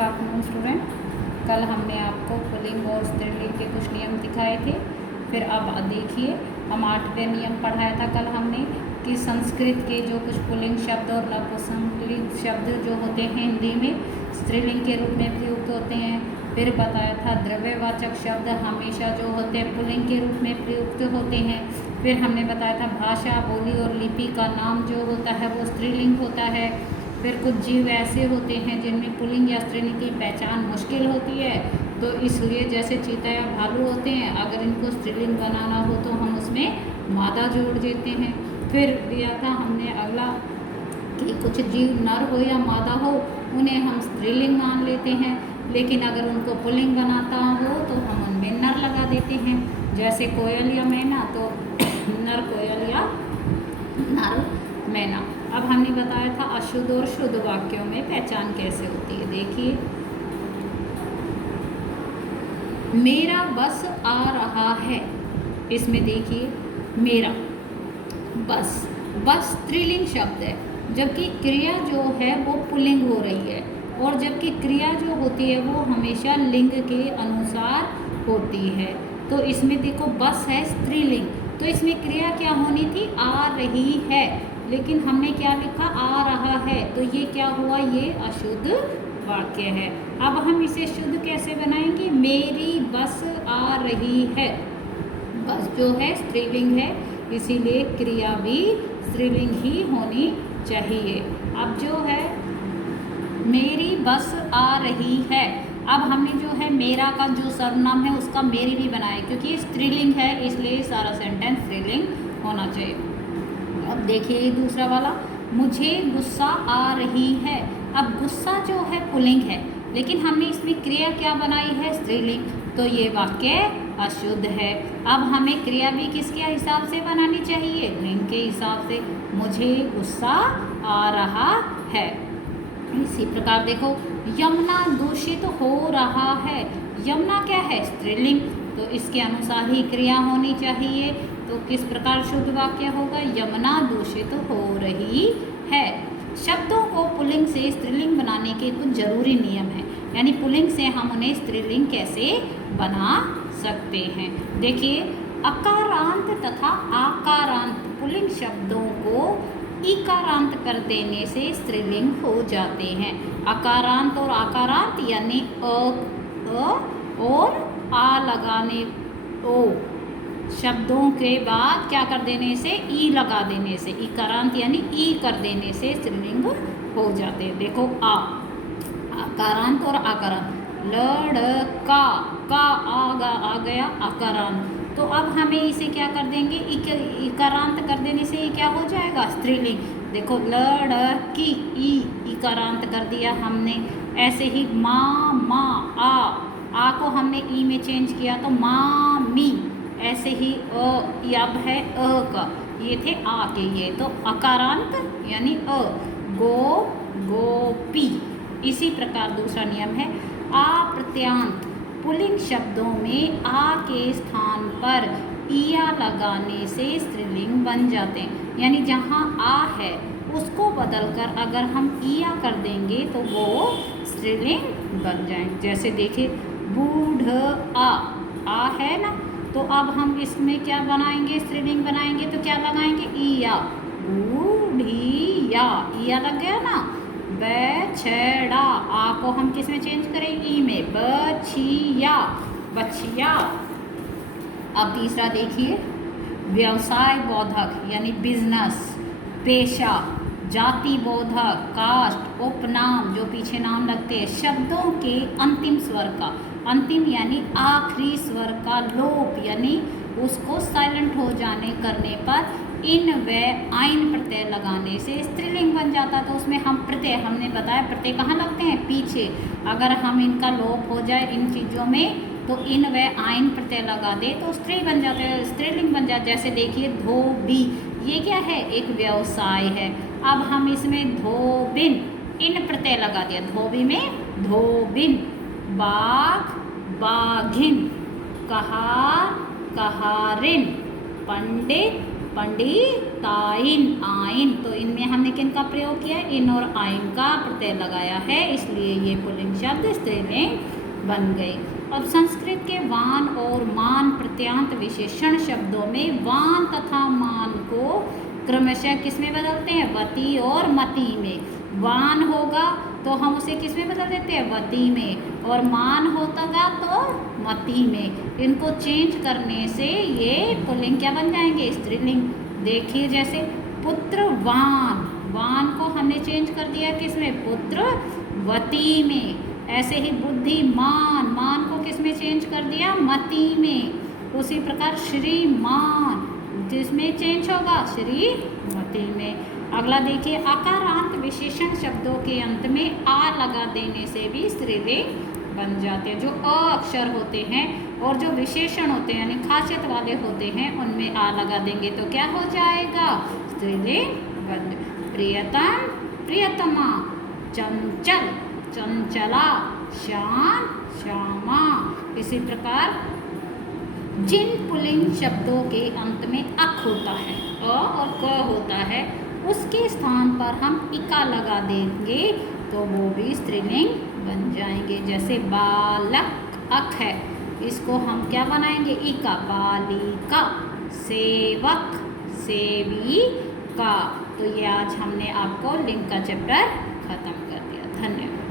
Good afternoon student. कल हमने आपको पुल्लिंग और स्त्रीलिंग के कुछ नियम दिखाए थे। फिर अब देखिए, हम 8वें नियम पढ़ाया था कल हमने कि संस्कृत के जो कुछ पुल्लिंग शब्द और नपुंसकलिंग शब्द जो होते हैं हिंदी में स्त्रीलिंग के रूप में प्रयुक्त होते हैं। फिर बताया था द्रव्यवाचक शब्द हमेशा जो होते हैं पुल्लिंग के रूप में प्रयुक्त होते हैं। फिर हमने बताया था भाषा, बोली और लिपि का नाम जो होता है वो स्त्रीलिंग होता है। फिर कुछ जीव ऐसे होते हैं जिनमें पुल्लिंग या स्त्रीलिंग की पहचान मुश्किल होती है, तो इसलिए जैसे चीता या भालू होते हैं, अगर इनको स्त्रीलिंग बनाना हो तो हम उसमें मादा जोड़ देते हैं। फिर दिया था हमने अगला कि कुछ जीव नर हो या मादा हो उन्हें हम स्त्रीलिंग मान लेते हैं, लेकिन अगर उनको पुल्लिंग बनाता हो तो हम उनमें नर लगा देते हैं। जैसे कोयल या मैना, तो नर कोयल या नर मैना। अब हमने बताया था अशुद्ध और शुद्ध वाक्यों में पहचान कैसे होती है। देखिए, मेरा बस आ रहा है, इसमें देखिए मेरा बस, बस स्त्रीलिंग शब्द है, जबकि क्रिया जो है वो पुल्लिंग हो रही है, और जबकि क्रिया जो होती है वो हमेशा लिंग के अनुसार होती है। तो इसमें देखो बस है स्त्रीलिंग, तो इसमें क्रिया क्या होनी थी, आ रही है, लेकिन हमने क्या लिखा, आ रहा है, तो ये क्या हुआ, ये अशुद्ध वाक्य है। अब हम इसे शुद्ध कैसे बनाएंगे, मेरी बस आ रही है, बस जो है स्त्रीलिंग है, इसीलिए क्रिया भी स्त्रीलिंग ही होनी चाहिए। अब जो है मेरी बस आ रही है, अब हमने जो है मेरा का जो सर्वनाम है उसका मेरी भी बनाया, क्योंकि स्त्रीलिंग है इसलिए सारा सेंटेंस स्त्रीलिंग होना चाहिए। अब देखिए दूसरा वाला, मुझे गुस्सा आ रही है। अब गुस्सा जो है पुल्लिंग है, लेकिन हमने इसमें क्रिया क्या बनाई है, स्त्रीलिंग, तो ये वाक्य अशुद्ध है। अब हमें क्रिया भी किसके हिसाब से बनानी चाहिए, लिंग के हिसाब से, मुझे गुस्सा आ रहा है। इसी प्रकार देखो, यमुना दूषित हो रहा है, यमुना क्या है, स्त्रीलिंग, तो इसके अनुसार ही क्रिया होनी चाहिए। तो किस प्रकार शुद्ध वाक्य होगा, यमुना दूषित हो रही है। शब्दों को पुल्लिंग से स्त्रीलिंग बनाने के कुछ जरूरी नियम हैं, यानी पुल्लिंग से हम उन्हें स्त्रीलिंग कैसे बना सकते हैं। देखिए, अकारांत तथा आकारांत पुल्लिंग शब्दों को इकारांत कर देने से स्त्रीलिंग हो जाते हैं। अकारांत और आकारांत यानी अ और आ लगाने, ओ शब्दों के बाद क्या कर देने से, ई लगा देने से, इकारांत यानी ई कर देने से स्त्रीलिंग हो जाते हैं। देखो आकारांत और आकारांत, लड़का का आ गया आकारांत, तो अब हमें इसे क्या कर देंगे, इकारांत कर देने से ये क्या हो जाएगा, स्त्रीलिंग। देखो लड़की, ई इकारांत कर दिया हमने। ऐसे ही माँ आ को हमने ई में चेंज किया तो मामी। ऐसे ही अब है अ का, ये थे आ के, ये तो अकारांत यानी अ, गोपी। इसी प्रकार दूसरा नियम है अप्रत्यांत, पुल्लिंग शब्दों में आ के स्थान पर इया लगाने से स्त्रीलिंग बन जाते हैं, यानी जहाँ आ है उसको बदलकर अगर हम इया कर देंगे तो वो स्त्रीलिंग बन जाएंगे। जैसे देखिए, बूढ़ा आ है ना, तो अब हम इसमें क्या बनाएंगे, स्त्रीलिंग बनाएंगे, तो क्या लगाएंगे, इया, बूढ़िया, इया लग गया ना। बछड़ा, आ को हम किस में चेंज करें, ई में, बछिया, बछिया। अब तीसरा देखिए, व्यवसाय बोधक यानी बिजनेस, पेशा, जाति बोधक, कास्ट, उपनाम जो पीछे नाम लगते हैं, शब्दों के अंतिम स्वर का, अंतिम यानी आखिरी स्वर का लोप, यानी उसको साइलेंट हो जाने करने पर इन व आइन प्रत्यय लगाने से स्त्रीलिंग बन जाता। तो उसमें हम प्रत्यय, हमने बताया प्रत्यय कहाँ लगते हैं, पीछे, अगर हम इनका लोप हो जाए इन चीज़ों में तो इन व आइन प्रत्यय लगा दे तो स्त्री बन जाते हैं, स्त्रीलिंग बन जाता। जैसे देखिए धोबी, ये क्या है, एक व्यवसाय है। अब हम इसमें धोबिन, इन प्रत्यय लगा दिया, धोबी में धोबिन, बाघ बाघिन, कहार कहारिन, पंडित पंडिताइन, आइन, तो इनमें हमने किन का प्रयोग किया, इन और आइन का प्रत्यय लगाया है, इसलिए ये पुल्लिंग शब्द स्त्रीलिंग बन गए। अब संस्कृत के वान और मान प्रत्यांत विशेषण शब्दों में वान तथा मान को क्रमशः किस में बदलते हैं, वती और मति में। वान होगा तो हम उसे किस में बदल देते हैं, वती में, और मान होता तो मति में। इनको चेंज करने से ये पुल्लिंग क्या बन जाएंगे, स्त्रीलिंग। देखिए जैसे पुत्रवान, वान को हमने चेंज कर दिया किस में, पुत्रवती में। ऐसे ही बुद्धिमान, मान को किस में चेंज कर दिया, मति में। उसी प्रकार श्रीमान जिसमें चेंज होगा, श्रीमती में। अगला देखिए, आकारांत विशेषण शब्दों के अंत में आ लगा देने से भी स्त्रीलिंग बन जाते हैं। जो अ अक्षर होते हैं और जो विशेषण होते हैं यानी खासियत वाले होते हैं उनमें आ लगा देंगे तो क्या हो जाएगा, स्त्रीलिंग बन। प्रियतम, प्रियतमा, चंचल, चंचला, श्याम, श्यामा। इसी प्रकार जिन पुल्लिंग शब्दों के अंत में अक होता है, अ और क होता है, उसके स्थान पर हम इका लगा देंगे तो वो भी स्त्रीलिंग बन जाएंगे। जैसे बालक, अक है, इसको हम क्या बनाएंगे, इका, बालिका। सेवक, सेविका। तो ये आज हमने आपको लिंग का चैप्टर खत्म कर दिया। धन्यवाद।